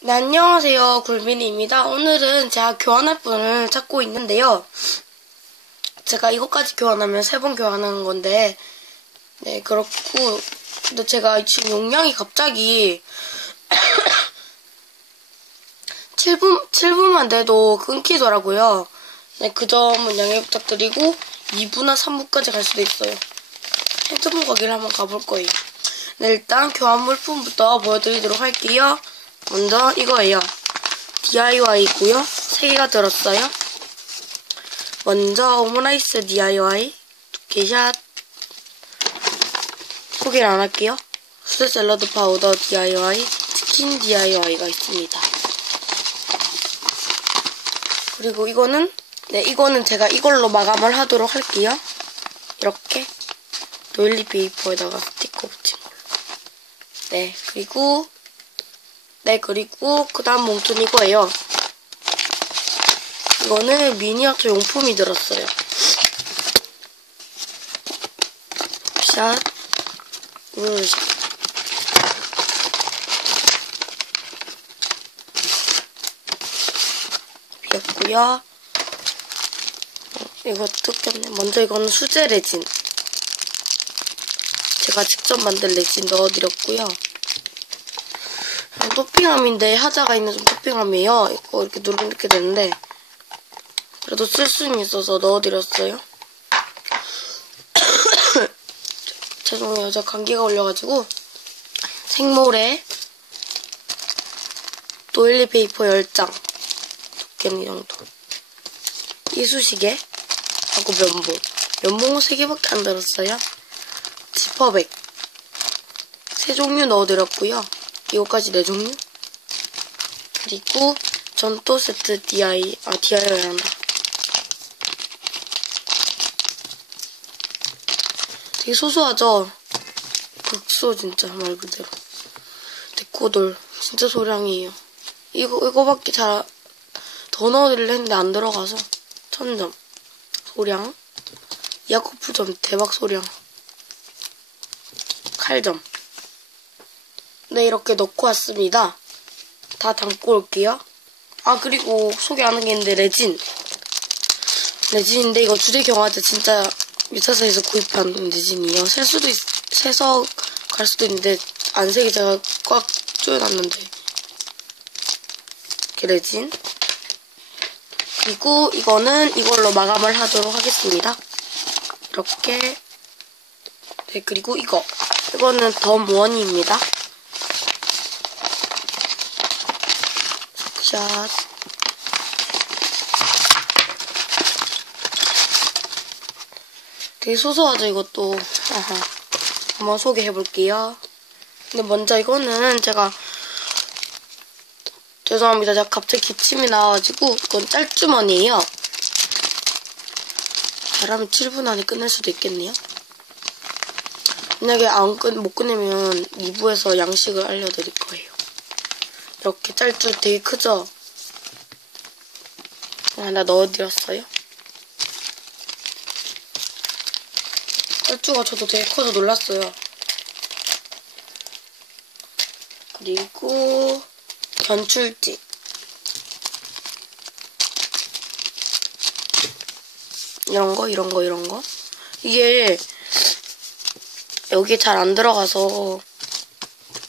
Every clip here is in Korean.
네, 안녕하세요. 굴비니입니다. 오늘은 제가 교환할 분을 찾고 있는데요. 제가 이것까지 교환하면 세 번 교환하는 건데, 네, 그렇고, 근데 제가 지금 용량이 갑자기 7분, 7분만 돼도 끊기더라고요. 네, 그 점은 양해 부탁드리고, 2부나 3부까지 갈 수도 있어요. 핸드폰 가게를 한번 가볼 거예요. 네, 일단 교환 물품부터 보여드리도록 할게요. 먼저 이거예요. DIY고요. 세 개가 들었어요. 먼저 오므라이스 DIY 두께샷 소개를 안 할게요. 수제 샐러드 파우더 DIY, 치킨 DIY가 있습니다. 그리고 이거는 네 이거는 제가 이걸로 마감을 하도록 할게요. 이렇게 노일리 페이퍼에다가 스티커 붙인 걸로. 네 그리고 네, 그리고 그 다음 몽투는 이거예요. 이거는 미니어처 용품이 들었어요. 샷, 울샷. 비었고요. 어, 이거 뜯겼네. 먼저 이거는 수제 레진. 제가 직접 만든 레진 넣어드렸고요. 토핑함인데 하자가 있는 좀 토핑함이에요. 이거 이렇게 누르면 이렇게 되는데 그래도 쓸 수는 있어서 넣어드렸어요. 죄송해요. 제가 감기가 걸려가지고 생모래 노일리 페이퍼 10장 두께는 이 정도 이쑤시개 하고 면봉 면봉은 3개밖에 안 들었어요. 지퍼백 세 종류 넣어드렸고요. 이거까지 네 종류? 그리고 전또 세트 DI, 아, DIY 한다. 되게 소소하죠? 극소, 진짜, 말 그대로. 데코돌, 진짜 소량이에요. 이거, 이거밖에 잘, 더 넣어드리려 했는데 안 들어가서. 천점. 소량. 야코프점, 대박 소량. 칼점. 네, 이렇게 넣고 왔습니다. 다 담고 올게요. 아, 그리고 소개하는 게 있는데, 레진. 레진인데, 이거 주제 경화제 진짜 유타사에서 구입한 레진이에요. 셀 수도, 있, 세서 갈 수도 있는데, 안 세게 제가 꽉 조여놨는데. 이렇게 레진. 그리고 이거는 이걸로 마감을 하도록 하겠습니다. 이렇게. 네, 그리고 이거. 이거는 덤원입니다. 샷. 되게 소소하죠, 이것도. 한번 소개해 볼게요. 근데 먼저 이거는 제가, 죄송합니다. 제가 갑자기 기침이 나와가지고, 이건 짤주머니에요. 잘하면 7분 안에 끝낼 수도 있겠네요. 만약에 안 끝, 못 끝내면 2부에서 양식을 알려드릴 거예요. 이렇게 짤줄 되게 크죠? 하나 넣어드렸어요. 짤주가 저도 되게 커서 놀랐어요. 그리고 견출지. 이런 거, 이런 거, 이런 거. 이게 여기에 잘안 들어가서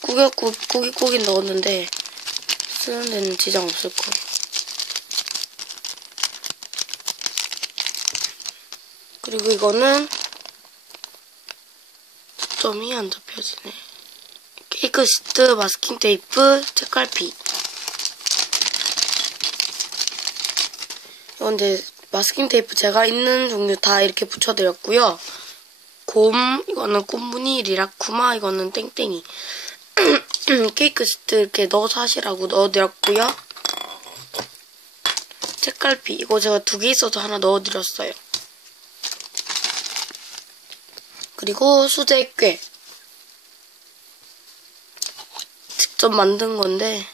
꾸깃, 꾸깃, 꾸깃 넣었는데 쓰는 데는 지장 없을 거예요. 그리고 이거는 점이 안 잡혀지네. 케이크 시트, 마스킹 테이프, 책갈피. 이건 이제 마스킹 테이프 제가 있는 종류 다 이렇게 붙여드렸고요. 곰, 이거는 꽃무늬, 리라쿠마, 이거는 땡땡이. 케이크 시트 이렇게 넣어서 하시라고 넣어드렸고요. 책갈피, 이거 제가 두 개 있어서 하나 넣어드렸어요. 그리고 수제꽤. 직접 만든 건데,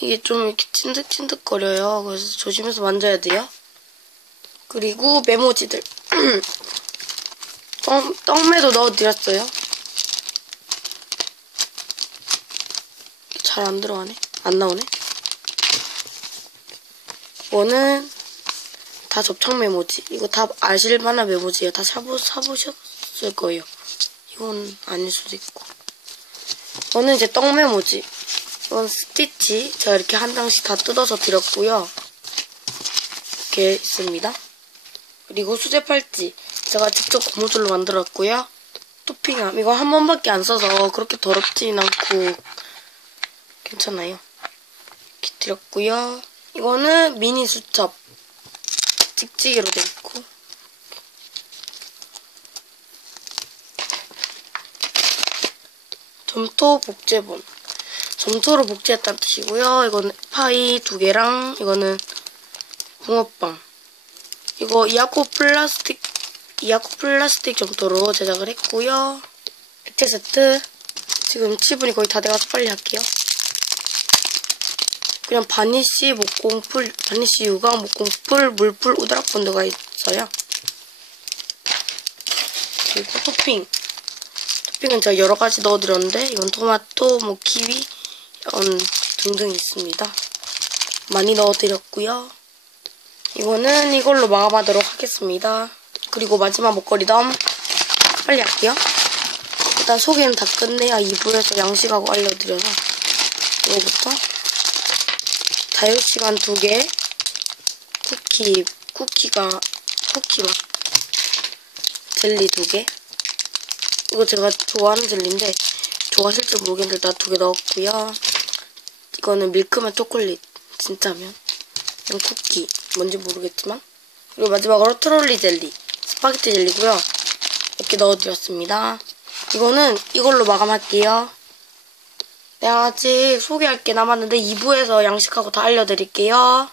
이게 좀 이렇게 찐득찐득거려요. 그래서 조심해서 만져야 돼요. 그리고 메모지들. 떡, 떡매도 넣어드렸어요. 잘 안 들어가네. 안 나오네. 이거는 다 접착 메모지. 이거 다 아실 만한 메모지예요. 다 사보, 사보셨을 거예요. 이건 아닐 수도 있고. 이거는 이제 떡 메모지. 이건 스티치. 제가 이렇게 한 장씩 다 뜯어서 드렸고요. 이렇게 있습니다. 그리고 수제 팔찌. 제가 직접 고무줄로 만들었고요. 토핑함. 이거 한 번밖에 안 써서 그렇게 더럽진 않고 괜찮아요. 드렸고요. 이거는 미니 수첩. 찍찍이로 돼 있고. 점토 복제본. 점토로 복제했다는 뜻이고요. 이거는 파이 두 개랑 이거는 붕어빵. 이거 이아코 플라스틱 이아코 플라스틱 점토로 제작을 했고요. 액체 세트. 지금 치분이 거의 다 돼가서 빨리 할게요. 그냥 바니쉬, 목공풀, 바니쉬 유광, 목공풀, 물풀, 우드락 본드가 있어요. 그리고 토핑. 토핑은 제가 여러 가지 넣어드렸는데, 이건 토마토, 뭐, 키위, 이런 등등 있습니다. 많이 넣어드렸고요. 이거는 이걸로 마감하도록 하겠습니다. 그리고 마지막 먹거리담 빨리 할게요. 일단 소개는 다 끝내야 2부에서 양식하고 알려드려서 이거부터 자유시간 두 개, 쿠키, 쿠키가, 쿠키 맛, 젤리 두 개. 이거 제가 좋아하는 젤리인데, 좋아하실지 모르겠는데, 일단 두개 넣었고요. 이거는 밀크맛 초콜릿, 진짜면. 그냥 쿠키, 뭔지 모르겠지만. 그리고 마지막으로 트롤리 젤리, 스파게티 젤리고요. 이렇게 넣어드렸습니다. 이거는 이걸로 마감할게요. 네, 아직 소개할 게 남았는데 2부에서 양식하고 다 알려드릴게요.